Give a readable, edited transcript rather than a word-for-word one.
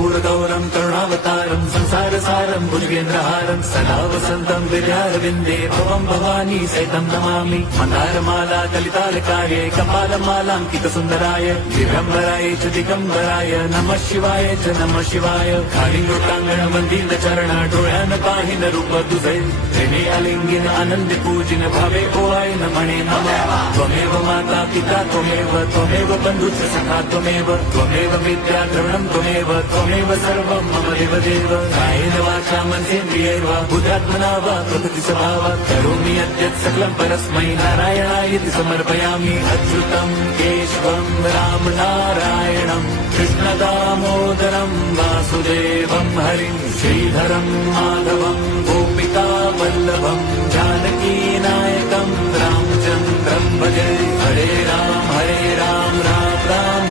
कर्पूरगौरं करुणावतारं संसारसारं भुजगेन्द्रहारं सदा वसन्तं विद्यारविन्दे भवं भवानी सहितं नमामि। मन्दारमाला दलितालकार्ये कपालमालाङ्कितसुन्दराय दिगम्बराय च दिगम्बराय नमः शिवाय च नमः शिवाय। कालिंगोटांगण मंदिर चरण डोळ्यान पाहिन रूप तुझे प्रेमे आलिंगिन आनंद पूजिन भावे ओवाय न म्हणे नमः। त्वमेव माता पिता त्वमेव बंधुच सखा त्वमेव विद्या द्रवणं त्वमेव सर्वं मम देवदेव। कायेन वाचा मनसेन्द्रियैर्वा बुद्ध्यात्मना वा प्रकृति स्वभावात् करोमि यद्यत् सकलं परस्मै नारायणायति समर्पयामि। अच्युतं केशवं राम नारायणं कृष्णदामोदरं वासुदेवं हरिं श्रीधरं माधवं गोपिका वल्लभं जानकी नायकं रामचन्द्रं भजे। हरे राम